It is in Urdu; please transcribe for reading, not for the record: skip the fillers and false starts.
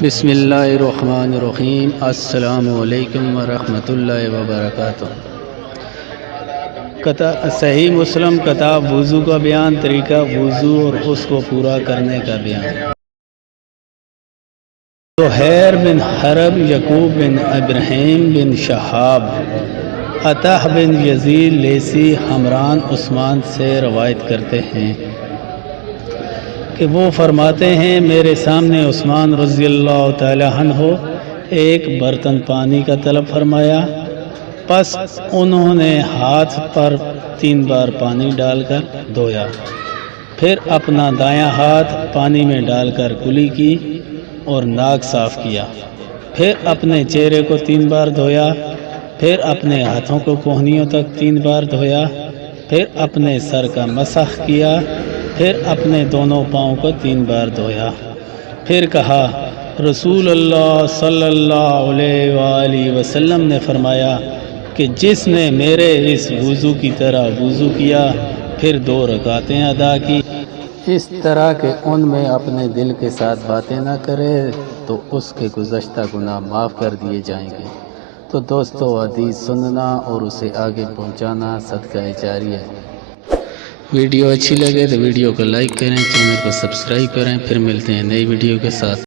بسم اللہ الرحمن الرحیم۔ السلام علیکم ورحمۃ اللہ وبرکاتہ۔ صحیح مسلم کتاب وضو کا بیان، طریقہ وضو اور اس کو پورا کرنے کا بیان۔ زہیر بن حرب، یعقوب بن ابراہیم بن شہاب، عطا بن یزید لیثی حمران عثمان سے روایت کرتے ہیں کہ وہ فرماتے ہیں میرے سامنے عثمان رضی اللہ تعالی عنہ ایک برتن پانی کا طلب فرمایا، پس انہوں نے ہاتھ پر 3 بار پانی ڈال کر دھویا، پھر اپنا دایاں ہاتھ پانی میں ڈال کر کلی کی اور ناک صاف کیا، پھر اپنے چہرے کو 3 بار دھویا، پھر اپنے ہاتھوں کو کوہنیوں تک 3 بار دھویا، پھر اپنے سر کا مسح کیا، پھر اپنے دونوں پاؤں کو 3 بار دھویا، پھر کہا رسول اللہ صلی اللہ علیہ وآلہ وسلم نے فرمایا کہ جس نے میرے اس وضو کی طرح وضو کیا پھر 2 رکعتیں ادا کی، اس طرح کہ ان میں اپنے دل کے ساتھ باتیں نہ کرے تو اس کے گزشتہ گناہ معاف کر دیے جائیں گے۔ تو دوستو، حدیث سننا اور اسے آگے پہنچانا صدقہ جاریہ ہے۔ ویڈیو اچھی لگے تو ویڈیو کو لائک کریں، چینل کو سبسکرائب کریں، پھر ملتے ہیں نئی ویڈیو کے ساتھ۔